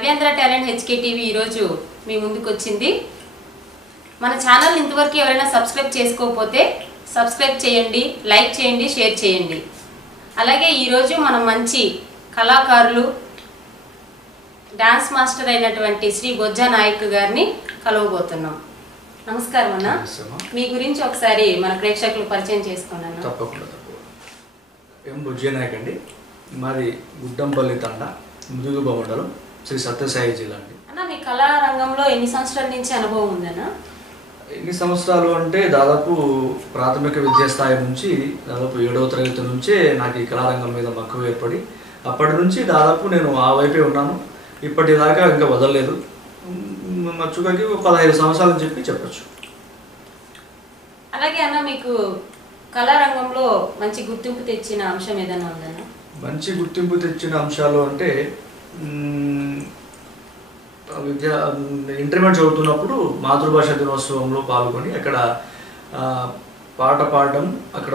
నవ్యాంధ్ర talent HK TV ఈరోజు మీ ముందుకు వచ్చింది. మన ఛానల్ ఇంతవరకు ఎవరైనా సబ్స్క్రైబ్ చేసుకోకపోతే సబ్స్క్రైబ్ చేయండి, లైక్ చేయండి, షేర్ చేయండి. అలాగే ఈరోజు మనం మంచి కళాకారులు డాన్స్ మాస్టర్ అయినటువంటి శ్రీ బొజ్జా నాయక్ గారిని కలవబోతున్నాం. నమస్కారం అన్న, మీ గురించి ఒకసారి మన ప్రేక్షకులు పరిచయం చేసుకున్నాను. తప్పకుండా ఎం బొజ్జా నాయక్ అండి. మాది గుడ్డంపల్లి తండ, ముదుగుబ మండలం, శ్రీ సత్యసాయి జిల్లా అండి. అన్న, మీ కళారంగంలో ఎన్ని సంవత్సరాల నుంచి అనుభవం ఉందన్న? ఎన్ని సంవత్సరాలు అంటే దాదాపు ప్రాథమిక విద్యాస్థాయి నుంచి దాదాపు 7వ తరగతి నుంచే నాకు ఈ కళారంగం మీద మక్కువ ఏర్పడి అప్పటి నుంచి దాదాపు నేను ఆ వైపే ఉన్నాను. ఇప్పటిదాకా ఇంకా వదలలేదు. మచ్చుకకి 15 సంవత్సరాలు అని చెప్పచ్చు. అలాగే అన్న, మీకు కళారంగంలో మంచి గుర్తింపు తెచ్చిన అంశం ఏదైనా ఉందన్న? మంచి గుర్తింపు తెచ్చిన అంశాలు అంటే ఇంటర్మీడియట్ చదువుతున్నప్పుడు మాతృభాష దినోత్సవంలో పాల్గొని అక్కడ పాట పాడడం, అక్కడ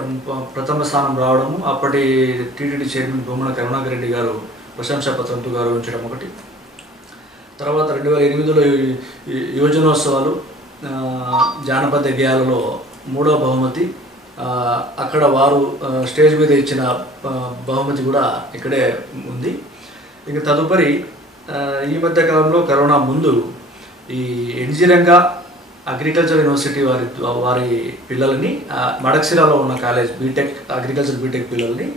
ప్రథమ స్థానం రావడము, అప్పటి టీటీడీ చైర్మన్ బొమ్మన కరుణాకర్ రెడ్డి గారు ప్రశంసా పత్రంతో గౌరవించడం ఒకటి. తర్వాత 2008లో యువజనోత్సవాలు జానపద గేయాలలో 3వ బహుమతి, అక్కడ వారు స్టేజ్ మీద ఇచ్చిన బహుమతి కూడా ఇక్కడే ఉంది. ఇక తదుపరి ఈ మధ్య కాలంలో కరోనా ముందు ఈ ఎన్జీ రంగా అగ్రికల్చర్ యూనివర్సిటీ వారి పిల్లల్ని మడక్సిరాలో ఉన్న కాలేజ్ బీటెక్ అగ్రికల్చర్ బీటెక్ పిల్లల్ని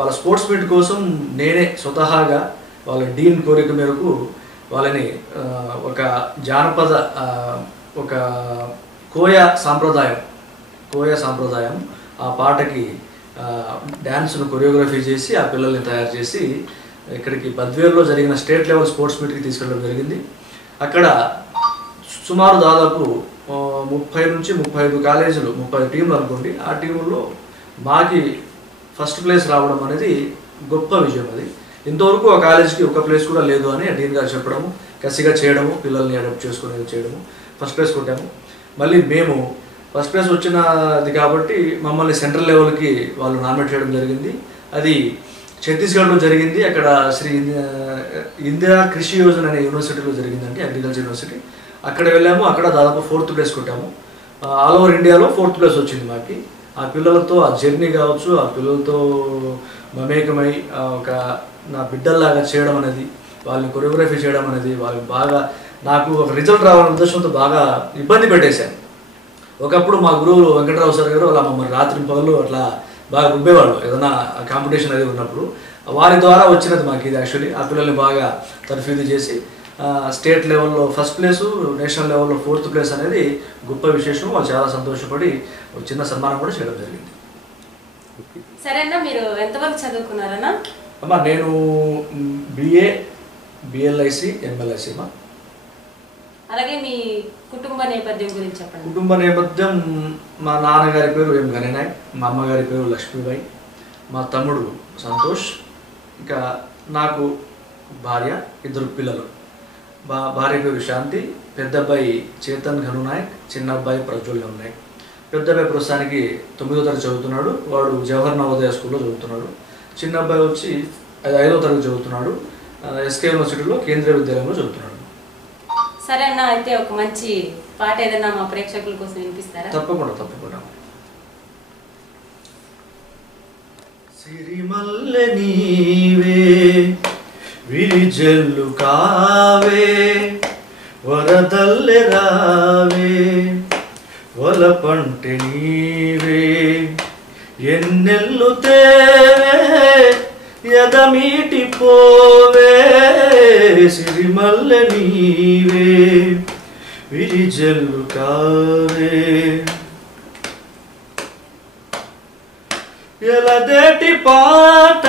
వాళ్ళ స్పోర్ట్స్ మీట్ కోసం నేనే స్వతహాగా వాళ్ళ డీన్ కోరిక మేరకు వాళ్ళని ఒక జానపద ఒక కోయ సాంప్రదాయం ఆ పాటకి డ్యాన్స్ను కొరియోగ్రఫీ చేసి ఆ పిల్లల్ని తయారు చేసి ఇక్కడికి బద్వేర్లో జరిగిన స్టేట్ లెవెల్ స్పోర్ట్స్ మీట్కి తీసుకెళ్ళడం జరిగింది. అక్కడ సుమారు దాదాపు 30 నుంచి 35 కాలేజీలు, 30 టీంలు అనుకోండి. ఆ టీముల్లో మాకి ఫస్ట్ ప్లేస్ రావడం అనేది గొప్ప విజయం. అది ఇంతవరకు ఆ కాలేజీకి ఒక ప్లేస్ కూడా లేదు అని డీన్ గారు చెప్పడము, కసిగా చేయడము, పిల్లల్ని అడాప్ట్ చేసుకునేది చేయడము, ఫస్ట్ ప్లేస్ కొట్టాము. మళ్ళీ మేము ఫస్ట్ ప్లేస్ వచ్చినది కాబట్టి మమ్మల్ని సెంట్రల్ లెవెల్కి వాళ్ళు నామినేట్ చేయడం జరిగింది. అది ఛత్తీస్గఢ్లో జరిగింది. అక్కడ శ్రీ ఇందిరా కృషి యోజన అనే యూనివర్సిటీలో జరిగిందండి, అగ్రికల్చర్ యూనివర్సిటీ. అక్కడ వెళ్ళాము. అక్కడ దాదాపు 4th ప్లేస్ కొట్టాము. ఆల్ ఓవర్ ఇండియాలో 4th ప్లేస్ వచ్చింది మాకి. ఆ పిల్లలతో ఆ జర్నీ కావచ్చు, ఆ పిల్లలతో మమేకమై ఒక నా బిడ్డల్లాగా చేయడం అనేది, వాళ్ళని కొరియోగ్రఫీ చేయడం అనేది, వాళ్ళకి బాగా నాకు ఒక రిజల్ట్ రావాలనే ఉద్దేశంతో బాగా ఇబ్బంది పెట్టేశాను. ఒకప్పుడు మా గురువులు వెంకటరావు సార్ గారు అలా మమ్మల్ని రాత్రి పగలు అట్లా బాగా రుబ్బేవాళ్ళు ఏదైనా కాంపిటీషన్ అది ఉన్నప్పుడు. వారి ద్వారా వచ్చినది మాకు ఇది. యాక్చువల్లీ ఆ పిల్లల్ని బాగా తర్ఫీదు చేసి స్టేట్ లెవెల్లో ఫస్ట్ ప్లేసు, నేషనల్ లెవెల్లో 4th ప్లేస్ అనేది గొప్ప విశేషం. వాళ్ళు చాలా సంతోషపడి ఒక చిన్న సన్మానం కూడా చేయడం జరిగింది. సరే అన్న, మీరు ఎంతవరకు చదువుకున్నారన్నా? అమ్మా నేను BA, BLIC, MLIC. అలాగే మీ కుటుంబ నేపథ్యం గురించి చెప్పండి. కుటుంబ నేపథ్యం, మా నాన్నగారి పేరు ఎం గణనాయక్, మా అమ్మగారి పేరు లక్ష్మీబాయి, మా తమ్ముడు సంతోష్, ఇంకా నాకు భార్య, 2 పిల్లలు. భార్య పేరు శాంతి, పెద్ద అబ్బాయి చేతన్ ఘనునాయక్, చిన్న అబ్బాయి ప్రజ్వల్ నాయక్. పెద్ద అబ్బాయి ప్రస్తుతానికి 9వ తరగతి చదువుతున్నాడు. వాడు జవహర్ నవోదయ స్కూల్లో చదువుతున్నాడు. చిన్న అబ్బాయి వచ్చి 5వ తరగతి చదువుతున్నాడు. SK యూనివర్సిటీలో కేంద్రీయ విద్యాలయంలో చదువుతున్నాడు. సరే అన్న, అయితే ఒక మంచి పాట ఏదన్నా మా ప్రేక్షకుల కోసం వినిపిస్తారా? తప్పకుండా. సిరిమల్లె నీవే విరిజల్లు కావే, వరదల్లె రావే, వలపంటె నీవే, ఎన్నెల్లు తేవే, ఎదమీటి పోవే, సిరిమల్లె నీవే విరిజల్లు కావే, ఎలదేటి పాట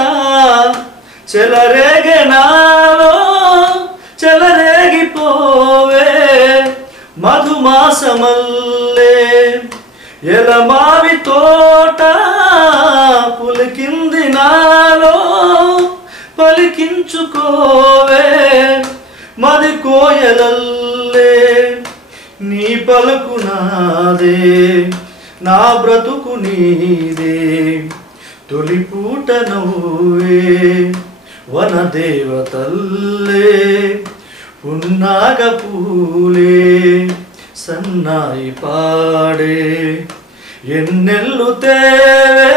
చెలరేగే నాలో, చెలరేగిపోవే, మధుమాసమల్లే, ఎలమావి తోట పులికింది నాలో, పలికించుకోవే, మది కోయలల్లే, నీ పలుకు నాదే, నా బ్రతుకు నీదే, తొలిపూట నవ్వే, వనదేవతల్లే పున్నాగ పూలే సన్నాయి పాడే ఎన్నెల్లు తేవే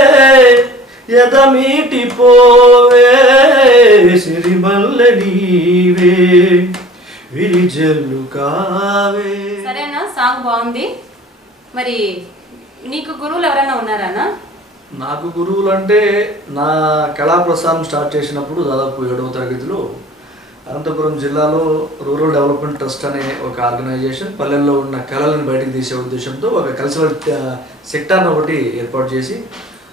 ఎదమీటి పోవే సిరిమల్లె నీవే విరిజల్లు కావే. సరేనా, సాంగ్ బాగుంది. మరి నీకు గురువులు ఎవరైనా ఉన్నారా? నాకు గురువులు అంటే నా కళా ప్రస్థానం స్టార్ట్ చేసినప్పుడు దాదాపు 7వ తరగతిలో అనంతపురం జిల్లాలో రూరల్ డెవలప్మెంట్ ట్రస్ట్ అనే ఒక ఆర్గనైజేషన్ పల్లెల్లో ఉన్న కళలను బయటకు తీసే ఉద్దేశంతో ఒక కల్చరల్ సెక్టార్ని ఒకటి ఏర్పాటు చేసి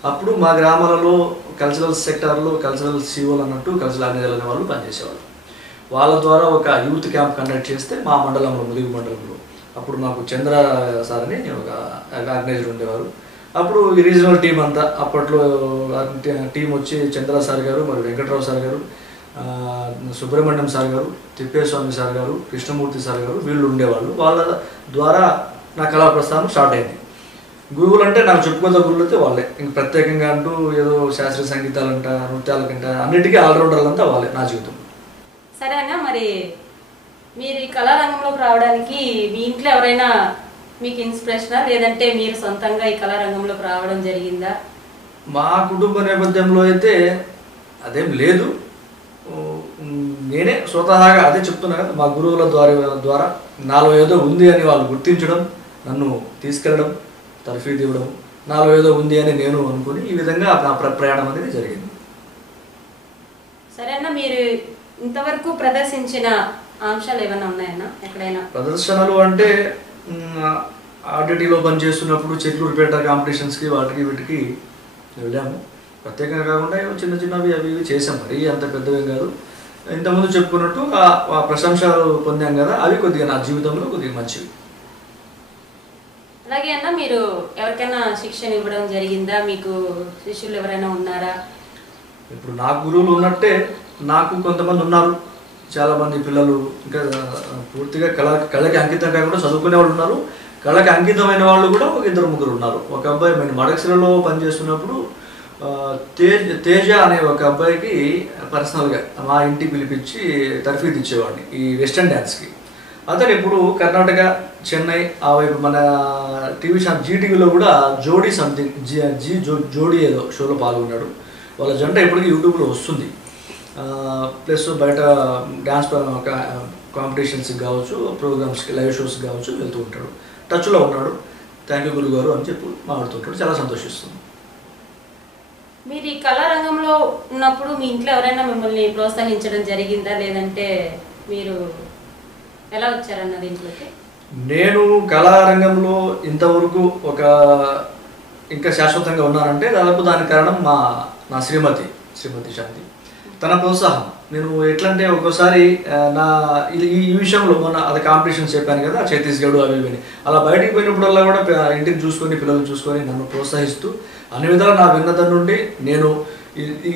అప్పుడు మా గ్రామాలలో కల్చరల్ సెక్టార్లో కల్చరల్ సీఓలు అన్నట్టు కల్చరల్ ఆర్గనైజర్ అనే వాళ్ళు పనిచేసేవాళ్ళు. వాళ్ళ ద్వారా ఒక యూత్ క్యాంప్ కండక్ట్ చేస్తే మా మండలంలో ములుగు మండలంలో అప్పుడు మాకు చంద్ర సార్ అని ఒక ఆర్గనైజర్ ఉండేవారు. అప్పుడు ఈ రీజనల్ టీం అంతా అప్పట్లో టీం వచ్చి చంద్ర సార్ గారు, మరి వెంకట్రావు సార్ గారు, సుబ్రహ్మణ్యం సార్ గారు, తిప్పేస్వామి సార్ గారు, కృష్ణమూర్తి సార్ గారు వీళ్ళు ఉండేవాళ్ళు. వాళ్ళ ద్వారా నా కళా ప్రస్థానం స్టార్ట్ అయింది. గురువులు అంటే నాకు చెప్పుకోదగ్గ గురువులు అయితే వాళ్ళే. ఇంక ప్రత్యేకంగా అంటూ ఏదో శాస్త్రీయ సంగీతాలంట, నృత్యాలకంట అన్నిటికీ ఆల్రౌండర్లంతా వాళ్ళే నా జీవితం. సరేనా, మరి మీరు ఈ కళారంగంలోకి రావడానికి మీ ఇంట్లో ఎవరైనా మీకు ఇన్స్పిరేషనా, లేదంటే మీరు సొంతంగా ఈ కళారంగంలోకి రావడం జరిగిందా? మా కుటుంబ నేపథ్యంలో అయితే అదేం లేదు. నేనే స్వతహాగా అదే చెప్తున్నా కదా, మా గురువుల ద్వారా నాలో ఏదో ఉంది అని వాళ్ళు గుర్తించడం, నన్ను తీసుకెళ్ళడం, తర్ఫీదు ఇవ్వడం, నాలో ఏదో ఉంది అని నేను అనుకుని ఈ విధంగా నా ప్రయాణం అనేది జరిగింది. సరేనా, మీరు ఇంతవరకు ప్రదర్శించిన అంశాలు ఏమైనా ఉన్నాయన్నా ఎక్కడైనా? ప్రదర్శనలు అంటే ఆర్డిటీలో పనిచేస్తున్నప్పుడు చెట్లూరుపేట కాంపిటీషన్స్కి వాటికి వీటికి వెళ్ళాము. ప్రత్యేకంగా కాకుండా చిన్న చిన్నవి అవి ఇవి చేసాం. మరి అంత పెద్దవేం కాదు. ఇంతకుముందు చెప్పుకున్నట్టు ఆ ప్రశంసలు పొందాం కదా, అవి కొద్దిగా నా జీవితంలో కొద్దిగా మంచివి. అలాగే అన్న, మీరు ఎవరికైనా శిక్షణ ఇవ్వడం జరిగిందా? మీకు శిష్యులు ఎవరైనా ఉన్నారా? ఇప్పుడు నాకు గురువులు ఉన్నట్టే నాకు కొంతమంది ఉన్నారు. చాలామంది పిల్లలు ఇంకా పూర్తిగా కళకి అంకితం కాకుండా చదువుకునే వాళ్ళు ఉన్నారు. కళకి అంకితమైన వాళ్ళు కూడా ఒక 2-3 ఉన్నారు. ఒక అబ్బాయి మేము మడక్సిరలో పనిచేస్తున్నప్పుడు తేజ అనే ఒక అబ్బాయికి పర్సనల్గా మా ఇంటికి పిలిపించి తర్ఫీదు ఇచ్చేవాడిని ఈ వెస్టర్న్ డ్యాన్స్కి. అతను ఇప్పుడు కర్ణాటక, చెన్నై ఆ వైపు మన టీవీ ఛానల్ జీటీవీలో కూడా జోడీ సంథింగ్ జోడీ ఏదో షోలో పాల్గొన్నాడు. వాళ్ళ జంట ఇప్పటికీ యూట్యూబ్లో వస్తుంది. ప్లస్ బయట డ్యాన్స్ కాంపిటీషన్స్కి కావచ్చు, ప్రోగ్రామ్స్కి, లైవ్ షోస్కి కావచ్చు వెళ్తూ ఉంటాడు. టచ్లో ఉన్నాడు. థ్యాంక్ యూ గురుగారు అని చెప్పి మాట్లాడుతుంటాడు. చాలా సంతోషిస్తుంది. మీరు ఈ కళారంగంలో ఉన్నప్పుడు మీ ఇంట్లో ఎవరైనా మిమ్మల్ని ప్రోత్సహించడం జరిగిందా, లేదంటే మీరు ఎలా వచ్చారన్న దీంట్లోకి? నేను కళారంగంలో ఇంతవరకు ఇంకా శాశ్వతంగా ఉన్నానంటే దాదాపు దానికి కారణం నా శ్రీమతి శాంతి. తన ప్రోత్సాహం. నేను ఎట్లంటే ఒక్కోసారి ఈ విషయంలో మొన్న అది కాంపిటీషన్స్ చెప్పాను కదా, ఛత్తీస్గఢ్ అవి ఇవి అలా బయటికి పోయినప్పుడల్లా కూడా ఇంటిని చూసుకొని పిల్లల్ని చూసుకొని నన్ను ప్రోత్సహిస్తూ అన్ని విధాలు నా విన్నత నుండి నేను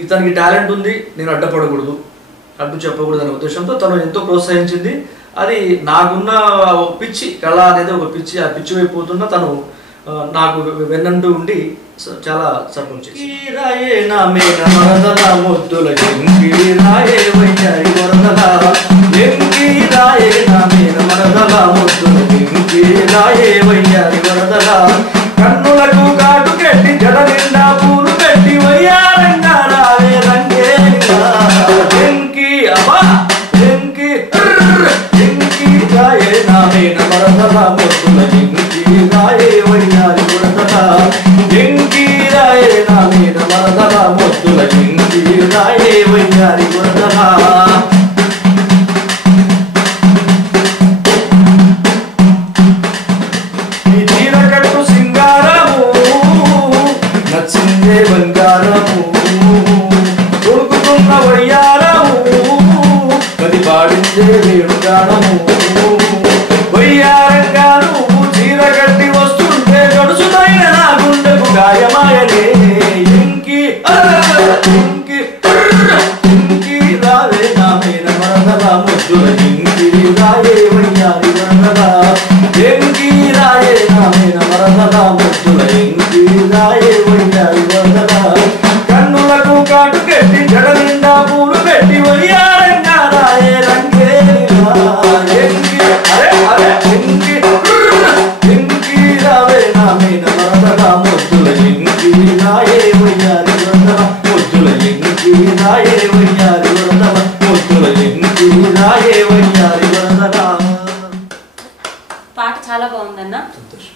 ఇతనికి టాలెంట్ ఉంది, నేను అడ్డు చెప్పకూడదు అనే ఉద్దేశంతో తను ఎంతో ప్రోత్సహించింది. అది నాకున్న పిచ్చి కళ అనేది ఒక పిచ్చి, ఆ పిచ్చి వైపు పోతున్నా తను నాకు వెన్నంటూ ఉండి చాలా సపోర్ట్ చేసి కన్నులకు కాటు కట్టి జడ నిండా పూలు పెట్టి వయ్యారంగా రావే రంగే ఎంకి అబ్బా ఎంకి ఎంకి రాయే నామేన మరదల మొత్తుల ఎంకి రాయే వయ్యారి వరదల ఎంకి రాయే నామేన మరదల మొత్తుల ఎంకి రాయే వయ్యారి వరదల బంగారము కొడుకుతున్న వయ్యారము పది పాడించే వేణుగానము వయ్యారంగాను చీర కట్టి వస్తుంటే గడుసుదైన నా గుండెకు గాయమాయనే ఇంకి ఇంకి ఇంకి రావే నా మీద మరదల ముద్దుల ఇంకి రాయే వయ్యారి వరదల ఎంకి రాయే నా మీద మరదల ముద్దుల ఇంకి రాయే వయ్యారి వరదల కన్నులకు కాటు కట్టి జడ నిండా పూలు పెట్టి వయ్యారి వరదరామ. పాట చాలా బాగుందన్న. సంతోషం.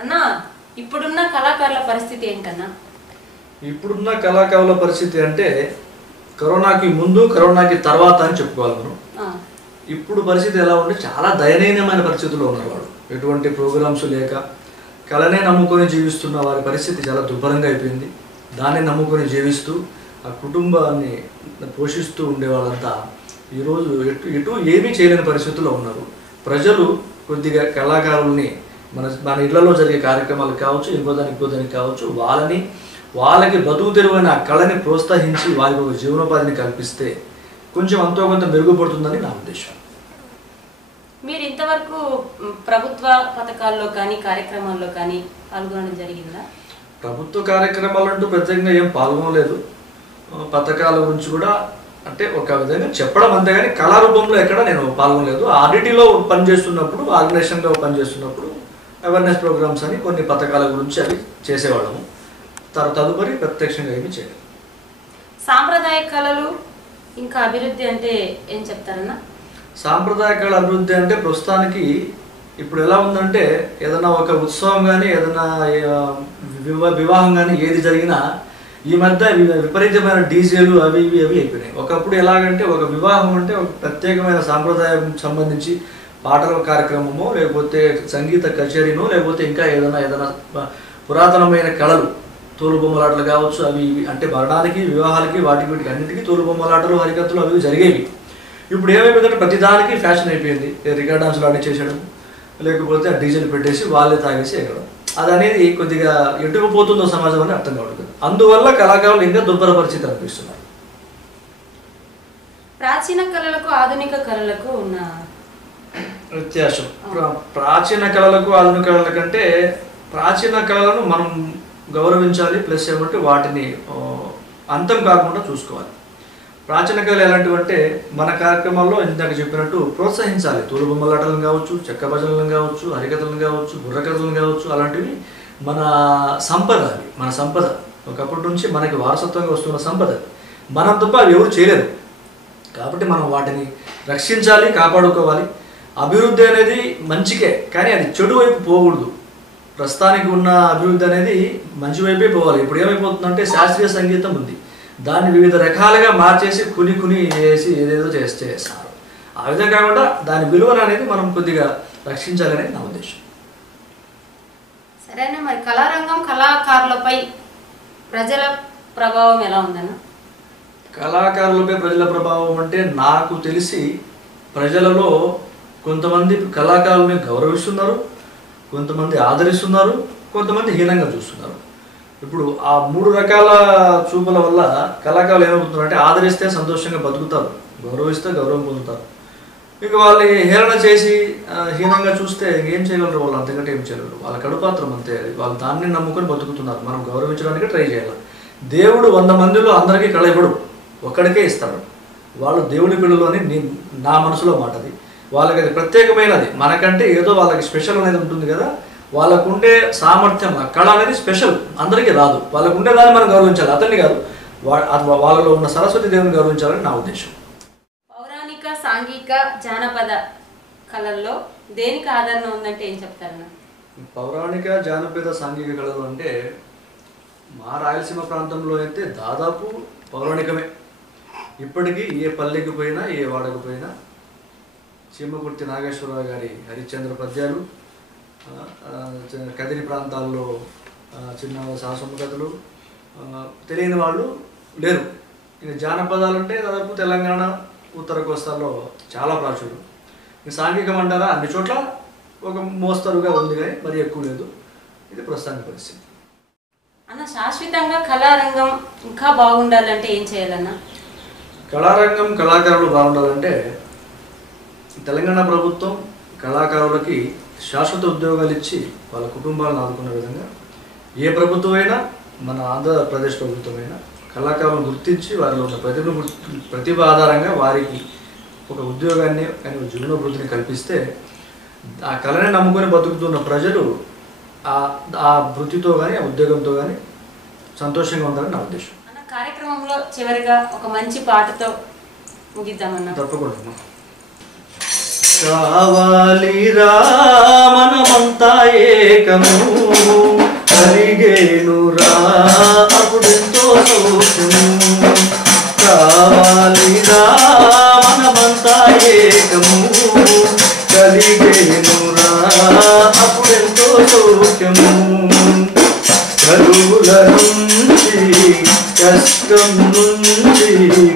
అన్న, ఇప్పుడున్న కళాకారుల పరిస్థితి ఏంటన్నా? ఇప్పుడున్న కళాకారుల పరిస్థితి అంటే కరోనాకి ముందు కరోనాకి తర్వాత అని చెప్పుకోవాలి మనం. ఇప్పుడు పరిస్థితి ఎలా ఉంటే చాలా దయనీయమైన పరిస్థితుల్లో ఉన్నారు వాళ్ళు. ఎటువంటి ప్రోగ్రామ్స్ లేక కళనే నమ్ముకొని జీవిస్తున్న వారి పరిస్థితి చాలా దుర్భరంగా అయిపోయింది. దాన్ని నమ్ముకొని జీవిస్తూ ఆ కుటుంబాన్ని పోషిస్తూ ఉండే వాళ్ళంతా ఈరోజు ఎటు ఏమీ చేయలేని పరిస్థితుల్లో ఉన్నారు. ప్రజలు కొద్దిగా కళాకారుల్ని మన ఇళ్లలో జరిగే కార్యక్రమాలు కావచ్చు, ఇంకో దానికి కావచ్చు, వాళ్ళకి బతుకు తెరువైన ఆ కళని ప్రోత్సహించి వారికి ఒక జీవనోపాధిని కల్పిస్తే కొంచెం అంతో కొంత మెరుగుపడుతుందని నా ఉద్దేశం. మీరు ఇంతవరకు ప్రభుత్వ పథకాల్లో కానీ కార్యక్రమాల్లో కానీ పాల్గొనడం జరిగిందా? ప్రభుత్వ కార్యక్రమాలు అంటూ ప్రత్యేకంగా ఏం పాల్గొనలేదు. పథకాల గురించి కూడా అంటే ఒక విధంగా చెప్పడం అంతేగాని కళారూపంలో ఎక్కడ నేను పాల్గొనలేదు. ఆర్డిటీలో పనిచేస్తున్నప్పుడు, ఆర్గనైజేషన్లో పనిచేస్తున్నప్పుడు అవేర్నెస్ ప్రోగ్రామ్స్ అని కొన్ని పథకాల గురించి అవి చేసేవాళ్ళము. తదుపరి ప్రత్యక్షంగా ఏమి చేయలేదు. సాంప్రదాయ కళలు ఇంకా అభివృద్ధి అంటే ఏం చెప్తారన్నా? సాంప్రదాయ కళ అభివృద్ధి అంటే ప్రస్తుతానికి ఇప్పుడు ఎలా ఉందంటే ఏదైనా ఒక ఉత్సవం కానీ ఏదైనా వివాహం కానీ ఏది జరిగినా ఈ మధ్య విపరీతమైన డీజేలు అవి అయిపోయినాయి. ఒకప్పుడు ఎలాగంటే ఒక వివాహం అంటే ఒక ప్రత్యేకమైన సాంప్రదాయం సంబంధించి పాటల కార్యక్రమమో లేకపోతే సంగీత కచేరీనో లేకపోతే ఇంకా ఏదైనా పురాతనమైన కళలు, తోలుబొమ్మలాటలు కావచ్చు, అవి అంటే మరణానికి, వివాహాలకి, వీటికి అన్నిటికీ తోలుబొమ్మలాటలు, హరికథలు అవి జరిగేవి. ఇప్పుడు ఏమైపోయిందంటే ప్రతిదానికి ఫ్యాషన్ అయిపోయింది. రికార్డ్ డాన్సులు ఆడిచేయడం, లేకపోతే ఆ డీజేలు పెట్టేసి వాళ్ళే తాగేసి ఎగడం. అది అనేది కొద్దిగా ఎటుకుపోతుందో సమాజం అని అర్థం కావట్లేదు. అందువల్ల కళాకారులు ఇంకా దుర్భర పరిస్థితి అనిపిస్తున్నారు. ప్రాచీన కళలకు ఆధునిక కళలకు ఉన్న వ్యత్యాసం, ప్రాచీన కళలకు ఆధునిక కళల కంటే ప్రాచీన కళలను మనం గౌరవించాలి. ప్లస్ ఏమంటే వాటిని అంతం కాకుండా చూసుకోవాలి. ప్రాచీన కళలు ఎలాంటివి అంటే మన కార్యక్రమాల్లో ఇందాక చెప్పినట్టు ప్రోత్సహించాలి. తోలుబొమ్మలాటలను కావచ్చు, చెక్క భజనలను కావచ్చు, హరికథలను కావచ్చు, బుర్రకథలను కావచ్చు, అలాంటివి మన సంపద. అవి మన సంపద, ఒకప్పటి నుంచి మనకి వారసత్వంగా వస్తున్న సంపద. మనం తప్ప అవి ఎవరు చేయలేరు. కాబట్టి మనం వాటిని రక్షించాలి, కాపాడుకోవాలి. అభివృద్ధి అనేది మంచికే, కానీ అది చెడు వైపు పోకూడదు. ప్రస్తుతానికి ఉన్న అభివృద్ధి అనేది మంచి వైపే పోవాలి. ఇప్పుడు ఏమైపోతుందంటే శాస్త్రీయ సంగీతం ఉంది, దాన్ని వివిధ రకాలుగా మార్చేసి కుని వేసి ఏదేదో చేస్తారు. ఆ విధంగా కాకుండా దాని విలువను అనేది మనం కొద్దిగా రక్షించాలనేది నా ఉద్దేశం. సరేనా, మరి కళారంగం, కళాకారులపై ప్రజల ప్రభావం ఎలా ఉందన్న? కళాకారులపై ప్రజల ప్రభావం అంటే నాకు తెలిసి ప్రజలలో కొంతమంది కళాకారులని గౌరవిస్తున్నారు, కొంతమంది ఆదరిస్తున్నారు, కొంతమంది హీనంగా చూస్తున్నారు. ఇప్పుడు ఆ మూడు రకాల చూపుల వల్ల కళాకారులు ఏమవుతున్నారంటే ఆదరిస్తే సంతోషంగా బతుకుతారు, గౌరవిస్తే గౌరవం పొందుతారు. ఇక వాళ్ళు హేళన చేసి హీనంగా చూస్తే ఏం చేయగలరు వాళ్ళు? అంతకంటే ఏం చేయగలరు? వాళ్ళ కడుపాత్రం అంతే. వాళ్ళు దాన్ని నమ్ముకొని బతుకుతున్నారు. మనం గౌరవించడానికి ట్రై చేయాలి. దేవుడు 100 మందిలో అందరికీ కళ ఇవ్వడు, ఒక్కడికే ఇస్తాడు. వాళ్ళు దేవుడి పిల్లలు అని నా మనసులో మాట. అది వాళ్ళకి అది ప్రత్యేకమైనది. మనకంటే ఏదో వాళ్ళకి స్పెషల్ అనేది ఉంటుంది కదా. వాళ్ళకుండే సామర్థ్యం, ఆ కళ అనేది స్పెషల్, అందరికీ రాదు. వాళ్ళకు ఉండేదాన్ని మనం గౌరవించాలి, అతన్ని కాదు. వాళ్ళలో ఉన్న సరస్వతి దేవుని గౌరవించాలని నా ఉద్దేశం. పౌరాణిక, సాంఘిక, జానపద కళల్లో దేనికి ఆదరణ ఉందంటే ఏం చెప్తారన్నా? పౌరాణిక, జానపద, సాంఘిక కళలు అంటే మా రాయలసీమ ప్రాంతంలో అయితే దాదాపు పౌరాణికమే. ఇప్పటికీ ఏ పల్లెకి పోయినా, ఏ వాడకు పోయినా చీమకుర్తి నాగేశ్వరరావు గారి హరిశ్చంద్ర పద్యాలు, కదిరి ప్రాంతాల్లో చిన్న సాసమ్మ కథలు తెలియని వాళ్ళు లేరు. ఇక జానపదాలు అంటే దాదాపు తెలంగాణ, ఉత్తర కోస్తాల్లో చాలా ప్రాచుర్యం. ఇక సాంఘికం అంటారా అన్ని చోట్ల ఒక మోస్తరుగా ఉంది, కానీ మరీ ఎక్కువ లేదు. ఇది ప్రస్తుతానికి పరిస్థితి. అన్న, శాశ్వతంగా కళారంగం ఇంకా బాగుండాలంటే ఏం చేయాలన్నా? కళారంగం, కళాకారులు బాగుండాలంటే తెలంగాణ ప్రభుత్వం కళాకారులకి శాశ్వత ఉద్యోగాలు ఇచ్చి వాళ్ళ కుటుంబాలను ఆదుకునే విధంగా ఏ ప్రభుత్వమైనా, మన ఆంధ్రప్రదేశ్ ప్రభుత్వమైనా కళాకారులను గుర్తించి వారిలో ఉన్న ప్రతిభ ఆధారంగా వారికి ఒక ఉద్యోగాన్ని కానీ జీవనోభివృద్ధిని కల్పిస్తే ఆ కళని నమ్ముకొని బతుకుతున్న ప్రజలు ఆ వృత్తితో కానీ ఆ ఉద్యోగంతో కానీ సంతోషంగా ఉండాలని నా ఉద్దేశం. అన్న, కార్యక్రమంలో చివరిగా ఒక మంచి పాటతో ముగిద్దామన్నా. తప్పకుండా. కావాలిరా మనమంతా ఏకము కలిగేనురా అప్పుడెంతో సౌఖ్యము. కావాలిరా మనమంతా ఏకము కలిగేనురా అప్పుడెంతో సౌఖ్యము. కరువుల నుంచి కష్టం నుంచి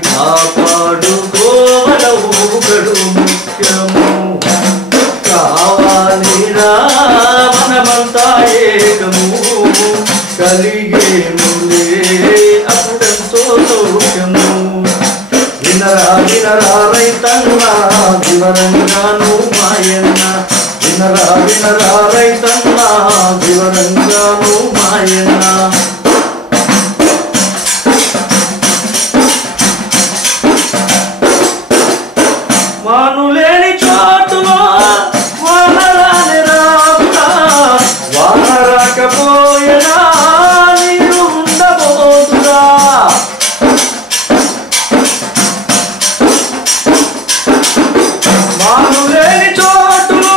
కాపాడుకోవడము ఒకడు ముఖ్యము. కావాలిరా మనమంతా ఏకము కలిగేనులే అప్పుడెంతో సౌఖ్యము. వినరా వినరా రైతన్నా వివరంగాను మాయన్న. వినరా వినరా రైతన్నా వివరంగాను మాయన్న. మానులేని చోటులో వానరాని రాకురా. వాన రాకపోయినా నీరు ఉండబోతురా. మానులేని చోటులో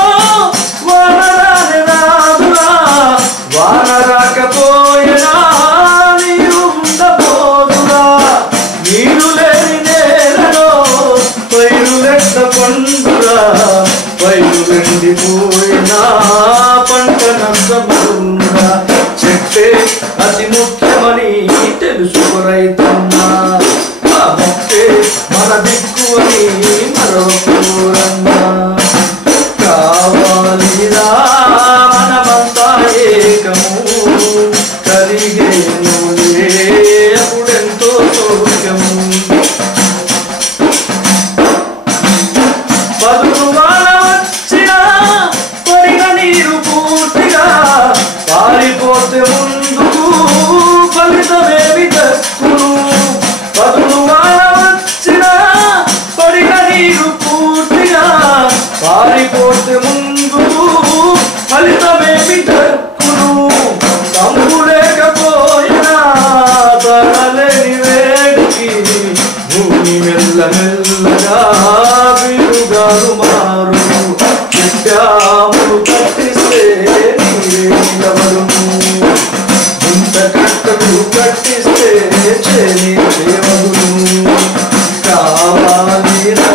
వానరాని రాకురా. వాన రాకపోయినా నీరు ఉండబోతురా. నీరు లేని నేలలో పైరులెట్ట పండురా. పైరు ఎండిపోయినా పంట నష్టమవురా. చెట్టే అతి ముఖ్యమని తెలుసుకో రైతన్నా. ఆ మొక్కే మన దిక్కు అని మరొకరన్నా. కావాలిరా మనమంతా ఏకము కలిగేనులే అప్పుడెంతో సౌఖ్యము. పదులు వాన వచ్చినా పడిన నీరు పూర్తిగా పారిపోతే ముందుకు ఫలితమేమి దక్కును. పదులు వాన వచ్చినా పడిన నీరు పూర్తిగా పారిపోతే ముందుకు ఫలితమేమి దక్కును. తమ్ము లేకపోయినా తడలేని వేడికి భూమి మెల్లమెల్లగా వీరుగారు మారు. చెట్టాములు కట్టిస్తే నీరే నిలవరును. ఇంత కట్టలు కట్టిస్తే చేని చేవదును. కావాలిరా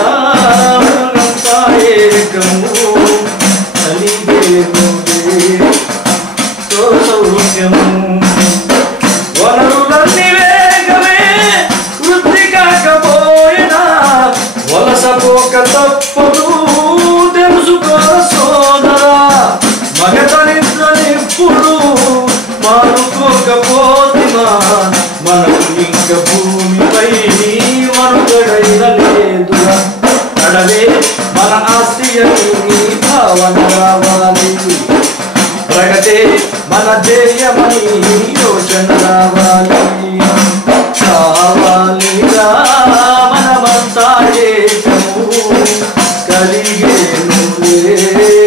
మనమంతా ఏకము కలిగేనులే సౌఖ్యము. వనరులన్నీ వేగమే వృద్ధి కాకపోయినా వలసపోక తప్పదు తెలుసుకో సోదరా. మగత నిద్రనిప్పుడు మానుకోకపోతిమా మనకు ఇంక భూమిపై మనుగడైన లేదురా. అడవే మన ఆస్తి అని భావన రావాలి. ప్రగతే మన ధ్యేయమని యోచన రావాలి. కావాలిరా మనమంతా ఏకము కలిగేనులే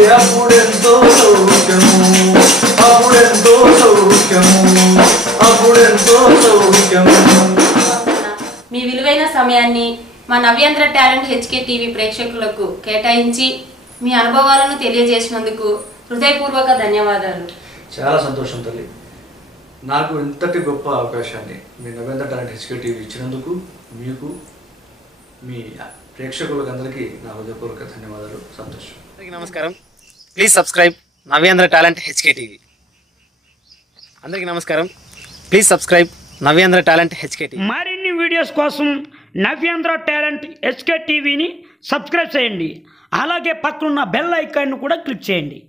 అప్పుడెంతో సౌఖ్యము. అప్పుడెంతో సౌఖ్యము. అప్పుడెంతో సౌఖ్యము. మీ విలువైన సమయాన్ని మా నవ్యాంధ్ర టాలెంట్ హెచ్కే టీవీ ప్రేక్షకులకు కేటాయించి మీ అనుభవాలను తెలియజేసినందుకు హృదయపూర్వక ధన్యవాదాలు. చాలా సంతోషం తల్లి. నాకు ఇంతటి గొప్ప అవకాశాన్ని మీ నవ్యాంధ్ర టాలెంట్ హెచ్కే టీవీ ఇచ్చినందుకు మీకు మీ ప్రేక్షకులకు అందరికీ నా హృదయపూర్వక ధన్యవాదాలు. సంతోషం. అందరికీ నమస్కారం. Please subscribe Navyandhra talent HK TV. అందరికీ నమస్కారం. Please subscribe Navyandhra talent HK TV. మరిన్ని వీడియోస్ కోసం నవ్యాంధ్ర టాలెంట్ హెచ్కే టీవీని సబ్స్క్రైబ్ చేయండి. అలాగే పక్కనున్న బెల్ ఐకాన్ను కూడా క్లిక్ చేయండి.